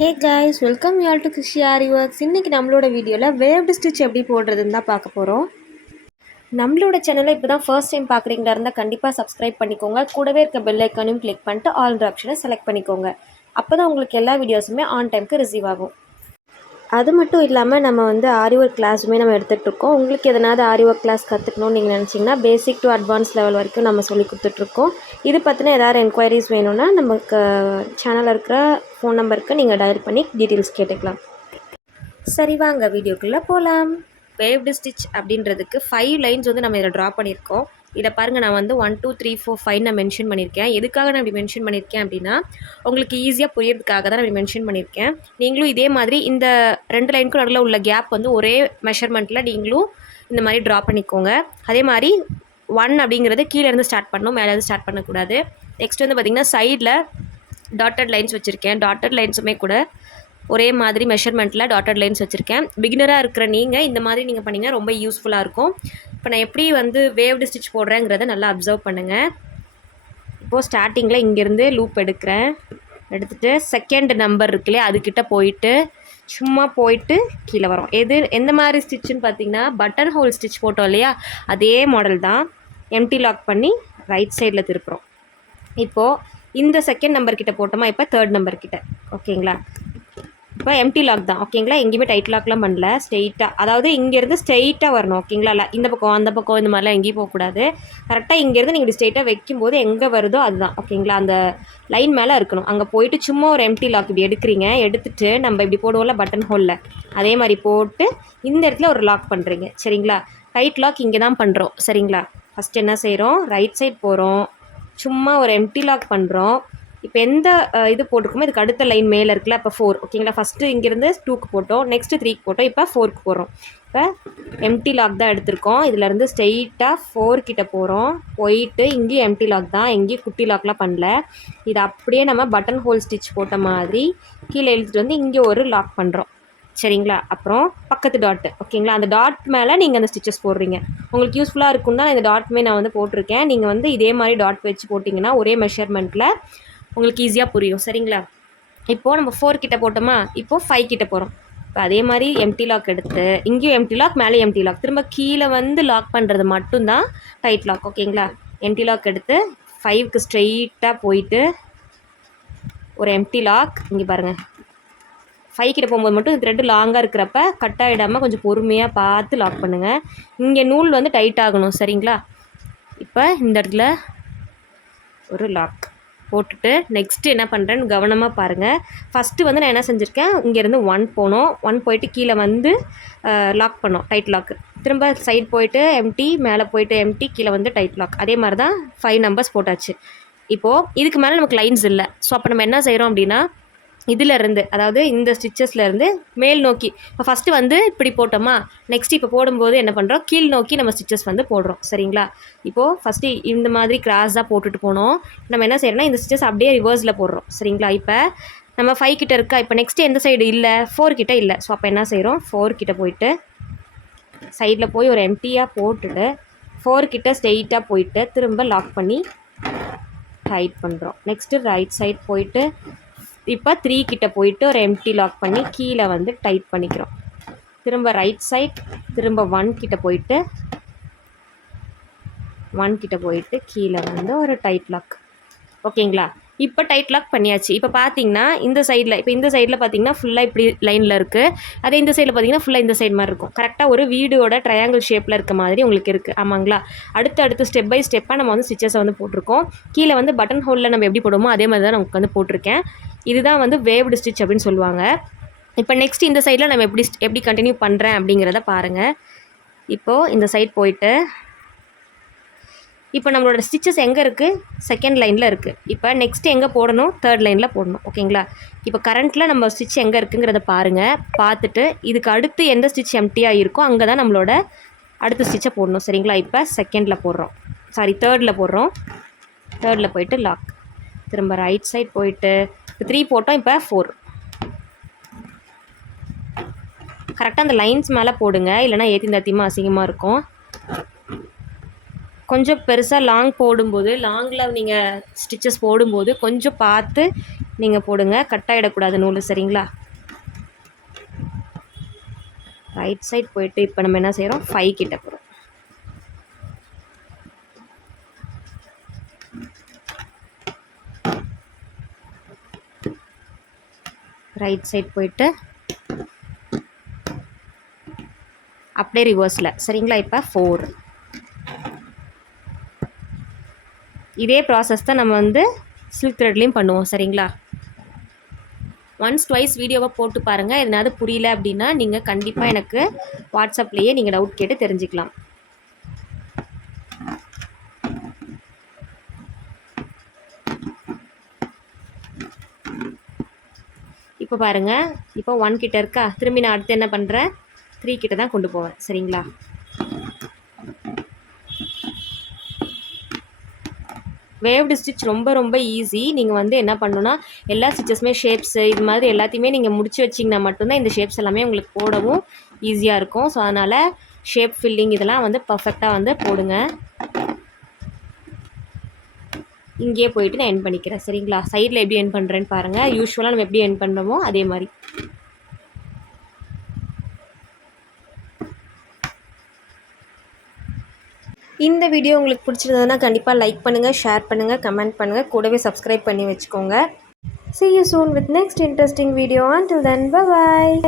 Hey guys, welcome you all to Krishi aari works. இன்றைக்கி நம்மளோட வீடியோவில் வேவ்டு ஸ்டிச் எப்படி போடுறதுன்னு தான் பார்க்க போகிறோம். நம்மளோட சேனலை இப்போ தான் ஃபர்ஸ்ட் டைம் பார்க்குறீங்களா இருந்தால் கண்டிப்பாக சப்ஸ்கிரைப் பண்ணிக்கோங்க. கூடவே இருக்க பெல் ஐக்கானையும் கிளிக் பண்ணிட்டு ஆல் ஆப்ஷனை செலக்ட் பண்ணிக்கோங்க. அப்போ தான் உங்களுக்கு எல்லா வீடியோஸுமே ஆன் டைமுக்கு ரிசீவ் ஆகும். அது மட்டும் இல்லாமல் நம்ம ஆரி ஒர்க் கிளாஸுமே நம்ம எடுத்துகிட்ருக்கோம். உங்களுக்கு எதனாவது ஆரி ஒர்க் கிளாஸ் கற்றுக்கணும்னு நீங்கள் நினச்சிங்கன்னா பேசிக் டு அட்வான்ஸ் லெவல் வரைக்கும் நம்ம சொல்லி கொடுத்துட்ருக்கோம். இது பற்றின ஏதாவது என்கொயரிஸ் வேணும்னா நமக்கு சேனலில் இருக்கிற ஃபோன் நம்பருக்கு நீங்கள் டயல் பண்ணி டீட்டெயில்ஸ் கேட்டுக்கலாம். சரி, வாங்க வீடியோக்குள்ளே போகலாம். வேவ்டு ஸ்டிச் அப்படின்றதுக்கு 5 லைன்ஸ் நம்ம இதில் ட்ரா பண்ணியிருக்கோம். இதை பாருங்கள், நான் 1 2 3 4 5 நான் மென்ஷன் பண்ணியிருக்கேன். எதுக்காக நான் இப்படி மென்ஷன் பண்ணியிருக்கேன் அப்படின்னா உங்களுக்கு ஈஸியாக புரியறதுக்காக தான் நான் இப்படி மென்ஷன் பண்ணியிருக்கேன். நீங்களும் இதே மாதிரி இந்த 2 லைனுக்கும் நடுவில் உள்ள கேப் ஒரே மெஷர்மெண்ட்டில் நீங்களும் இந்த மாதிரி ட்ரா பண்ணிக்கோங்க. அதே மாதிரி 1 அப்படிங்கிறது கீழேருந்து ஸ்டார்ட் பண்ணணும், மேலேருந்து ஸ்டார்ட் பண்ணக்கூடாது. நெக்ஸ்ட் பார்த்திங்கன்னா சைடில் டாட்டட் லைன்ஸ் வச்சுருக்கேன். டாட்டட் லைன்ஸுமே கூட ஒரே மாதிரி மெஷர்மெண்ட்டில் டாட்டட் லைன்ஸ் வச்சுருக்கேன். பிகினராக இருக்கிற நீங்கள் இந்த மாதிரி நீங்கள் பண்ணிங்கன்னா ரொம்ப யூஸ்ஃபுல்லாக இருக்கும். இப்போ நான் எப்படி வேவ்டு ஸ்டிச் போடுறேங்கிறத நல்லா அப்சர்வ் பண்ணுங்கள். இப்போது ஸ்டார்டிங்கில் இங்கேருந்து லூப் எடுக்கிறேன். எடுத்துகிட்டு செகண்ட் நம்பர் இருக்குல்லையே அதுக்கிட்ட போயிட்டு சும்மா போயிட்டு கீழே வரும். எந்த மாதிரி ஸ்டிச்சுன்னு பார்த்தீங்கன்னா பட்டன் ஹோல் ஸ்டிச் போட்டோம் இல்லையா, அதே மாடல் தான். எம்டி லாக் பண்ணி ரைட் சைடில் திருப்புறோம். இப்போது இந்த செகண்ட் நம்பர்கிட்ட போட்டோமா, இப்போ தேர்ட் நம்பர்கிட்ட. ஓகேங்களா, இப்போ எம்டி லாக் தான். ஓகேங்களா, எங்கேயுமே டைட் லாக்லாம் பண்ணல, ஸ்ட்ரெயிட்டாக, அதாவது இங்கேருந்து ஸ்ட்ரெயிட்டாக வரணும். ஓகேங்களா, இல்லை இந்த பக்கம் அந்த பக்கம் இந்த மாதிரிலாம் எங்கேயும் போகக்கூடாது. கரெக்டாக இங்கேருந்து நீங்கள் இப்படி ஸ்ட்ரெயிட்டாக வைக்கும்போது எங்கே வருதோ அதுதான். ஓகேங்களா, அந்த லைன் மேலே இருக்கணும். அங்கே போயிட்டு சும்மா ஒரு எம்டி லாக் இப்படி எடுக்கிறீங்க. எடுத்துகிட்டு நம்ம இப்படி போடுவோம்ல பட்டன் ஹோலில், அதே மாதிரி போட்டு இந்த இடத்துல ஒரு லாக் பண்ணுறீங்க. சரிங்களா, டைட் லாக் இங்கே தான் பண்ணுறோம். சரிங்களா, ஃபஸ்ட் என்ன செய்கிறோம், ரைட் சைட் போகிறோம், சும்மா ஒரு எம்டி லாக் பண்ணுறோம். இப்போ எந்த இது போட்டிருக்கோமோ இதுக்கு அடுத்த லைன் மேலே இருக்குல்ல, இப்போ 4. ஓகேங்களா, ஃபஸ்ட்டு இங்கேருந்து 2க்கு போட்டோம், நெக்ஸ்ட்டு 3க்கு போட்டோம், இப்போ 4க்கு போகிறோம். இப்போ எம்டி லாக் தான் எடுத்திருக்கோம். இதிலேருந்து ஸ்ட்ரெயிட்டாக 4 கிட்ட போகிறோம். போயிட்டு இங்கேயும் எம்டி லாக் தான், எங்கேயும் குட்டி லாக்லாம் பண்ணல. இது அப்படியே நம்ம பட்டன் ஹோல் ஸ்டிச் போட்ட மாதிரி கீழே இழுத்துட்டு இங்கே ஒரு லாக் பண்ணுறோம். சரிங்களா, அப்புறம் பக்கத்து டாட்டு. ஓகேங்களா, அந்த டாட் மேலே நீங்கள் அந்த ஸ்டிச்சஸ் போடுறீங்க. உங்களுக்கு யூஸ்ஃபுல்லாக இருக்குன்னு தான் இந்த டாட்டுமே நான் போட்டிருக்கேன். நீங்கள் இதே மாதிரி டாட் வச்சு போட்டிங்கன்னா ஒரே மெஷர்மெண்ட்டில் உங்களுக்கு ஈஸியாக புரியும். சரிங்களா, இப்போது நம்ம 4 கிட்ட போட்டோமா, இப்போது 5 கிட்ட போகிறோம். இப்போ அதே மாதிரி எம்டி லாக் எடுத்து இங்கேயும் எம்டி லாக், மேலே எம்டி லாக், திரும்ப கீழே லாக் பண்ணுறது மட்டும்தான் டைட் லாக். ஓகேங்களா, எம்டி லாக் எடுத்து 5க்கு ஸ்ட்ரெயிட்டாக போயிட்டு ஒரு எம்டி லாக். இங்கே பாருங்கள், 5 கிட்ட போகும்போது மட்டும் இந்த த்ரெட்டு லாங்காக இருக்கிறப்ப கட் ஆகிடாமல் கொஞ்சம் பொறுமையாக பார்த்து லாக் பண்ணுங்கள். இங்கே நூல் டைட் ஆகணும். சரிங்களா, இப்போ இந்த இடத்துல ஒரு லாக் போட்டுட்டு நெக்ஸ்ட்டு என்ன பண்ணுறேன்னு கவனமாக பாருங்கள். ஃபஸ்ட்டு நான் என்ன செஞ்சுருக்கேன், இங்கேருந்து 1 போனோம், 1 போயிட்டு கீழே லாக் பண்ணோம், டைட் லாக்கு. திரும்ப சைட் போயிட்டு எம்டி, மேலே போயிட்டு எம்டி, கீழே டைட் லாக். அதே மாதிரி தான் 5 நம்பர்ஸ் போட்டாச்சு. இப்போது இதுக்கு மேலே நமக்கு லைன்ஸ் இல்லை. ஸோ அப்போ நம்ம என்ன செய்கிறோம் அப்படின்னா இதிலேருந்து, அதாவது இந்த ஸ்டிச்சஸ்லேருந்து மேல் நோக்கி இப்போ ஃபஸ்ட்டு இப்படி போட்டோமா, நெக்ஸ்ட் இப்போ போடும்போது என்ன பண்ணுறோம், கீழ் நோக்கி நம்ம ஸ்டிச்சஸ் போடுறோம். சரிங்களா, இப்போது ஃபஸ்ட்டு இந்த மாதிரி கிராஸாக போட்டுட்டு போனோம். நம்ம என்ன செய்யறோம்னா இந்த ஸ்டிச்சஸ் அப்படியே ரிவர்ஸில் போடுறோம். சரிங்களா, இப்போ நம்ம 5 கிட்ட இருக்கா, இப்போ நெக்ஸ்ட்டு எந்த சைடு இல்லை, 4 கிட்ட இல்லை. ஸோ அப்போ என்ன செய்கிறோம், 4 கிட்ட போயிட்டு சைடில் போய் ஒரு எம்டியாக போட்டுட்டு 4 கிட்ட ஸ்ட்ரெயிட்டாக போயிட்டு திரும்ப லாக் பண்ணி டைட் பண்ணுறோம். நெக்ஸ்ட்டு ரைட் சைட் போயிட்டு இப்போ 3 கிட்ட போயிட்டு ஒரு எம்டி லாக் பண்ணி கீழே டைட் பண்ணிக்கிறோம். திரும்ப ரைட் சைட், திரும்ப 1 கிட்ட போயிட்டு 1 கிட்ட போயிட்டு கீழே ஒரு டைட் லாக். ஓகேங்களா, இப்போ டைட் லாக் பண்ணியாச்சு. இப்போ பார்த்தீங்கன்னா இந்த சைடில் பார்த்தீங்கன்னா ஃபுல்லாக இப்படி லைனில் இருக்குது. அதே இந்த சைடில் பார்த்தீங்கன்னா ஃபுல்லாக இந்த சைடு மாதிரி இருக்கும். கரெக்டாக ஒரு வீடியோட ட்ரையாங்கிள் ஷேப்பில் இருக்க மாதிரி உங்களுக்கு இருக்குது. ஆமாங்களா, அடுத்து ஸ்டெப் பை ஸ்டெப்பாக நம்ம ஸ்டிச்சஸை போட்டிருக்கோம். கீழே பட்டன் ஹோலில் நம்ம எப்படி போடுவோமோ அதே மாதிரி தான் நமக்கு போட்டிருக்கேன். இதுதான் வேவ்டு ஸ்டிச் அப்படின்னு சொல்லுவாங்க. இப்போ நெக்ஸ்ட் இந்த சைடில் நம்ம எப்படி கண்டினியூ பண்ணுறேன் அப்படிங்கிறத பாருங்கள். இப்போது இந்த சைட் போயிட்டு இப்போ நம்மளோட ஸ்டிச்சஸ் எங்கே இருக்குது, செகண்ட் லைனில் இருக்குது. இப்போ நெக்ஸ்ட்டு எங்கே போடணும், தேர்ட் லைனில் போடணும். ஓகேங்களா, இப்போ கரண்ட்டில் நம்ம ஸ்டிச் எங்கே இருக்குங்கிறத பாருங்கள். பார்த்துட்டு இதுக்கு அடுத்து எந்த ஸ்டிச் எம்டியாக இருக்கோ அங்கே தான் நம்மளோட அடுத்த ஸ்டிச்சை போடணும். சரிங்களா, இப்போ செகண்டில் போடுறோம், தேர்டில் போடுறோம். தேர்டில் போயிட்டு லாக், திரும்ப ரைட் சைட் போயிட்டு 3 போட்டோம், இப்போ 4. கரெக்டாக அந்த லைன்ஸ் மேலே போடுங்க, இல்லைனா ஏற்றி தத்தியமாக அசிங்கமாக இருக்கும். கொஞ்சம் பெருசாக லாங் போடும்போது, லாங்கில் நீங்கள் ஸ்டிச்சஸ் போடும்போது கொஞ்சம் பார்த்து நீங்கள் போடுங்க. கட் ஆகிடக்கூடாது நூல், சரிங்களா? ரைட் சைட் போயிட்டு இப்போ நம்ம என்ன செய்கிறோம், 5 கிட்ட போகிறோம். ரைட் சைட் போயிட்டு அப்படியே ரிவர்ஸில், சரிங்களா? இப்போ 4. இதே ப்ராசஸ் தான் நம்ம வந்து சில்க் த்ரெட்லேயும் பண்ணுவோம், சரிங்களா? ஒன்ஸ் ட்வைஸ் வீடியோவை போட்டு பாருங்கள். எதனாவது புரியல அப்படின்னா நீங்கள் கண்டிப்பாக எனக்கு வாட்ஸ்அப்லேயே நீங்கள் டவுட் கேட்டு தெரிஞ்சுக்கலாம். இப்போ பாருங்கள், இப்போ 1 கிட்ட இருக்கா, திரும்பி நான் அடுத்து என்ன பண்ணுறேன், 3 கிட்ட தான் கொண்டு போவேன், சரிங்களா? வேவ்டு ஸ்டிச் ரொம்ப ரொம்ப ஈஸி. நீங்கள் வந்து என்ன பண்ணணுன்னா, எல்லா ஸ்டிச்சஸுமே ஷேப்ஸு இது மாதிரி எல்லாத்தையுமே நீங்கள் முடிச்சு வச்சிங்கன்னா மட்டும்தான் இந்த ஷேப்ஸ் எல்லாமே உங்களுக்கு போடவும் ஈஸியாக இருக்கும். ஸோ அதனால் ஷேப் ஃபில்லிங் இதெல்லாம் வந்து பர்ஃபெக்டாக வந்து போடுங்க. இங்கேயே போயிட்டு நான் எண்ட் பண்ணிக்கிறேன், சரிங்களா? சைடில் எப்படி எண்ட் பண்ணுறேன்னு பாருங்கள். யூஸ்வலாக நம்ம எப்படி எண்ட் பண்ணுறோமோ அதே மாதிரி. இந்த வீடியோ உங்களுக்கு பிடிச்சிருந்ததுன்னா கண்டிப்பாக லைக் பண்ணுங்கள், ஷேர் பண்ணுங்கள், கமெண்ட் பண்ணுங்கள், கூடவே சப்ஸ்கிரைப் பண்ணி வச்சுக்கோங்க. See you soon with next interesting video. Until then, bye bye.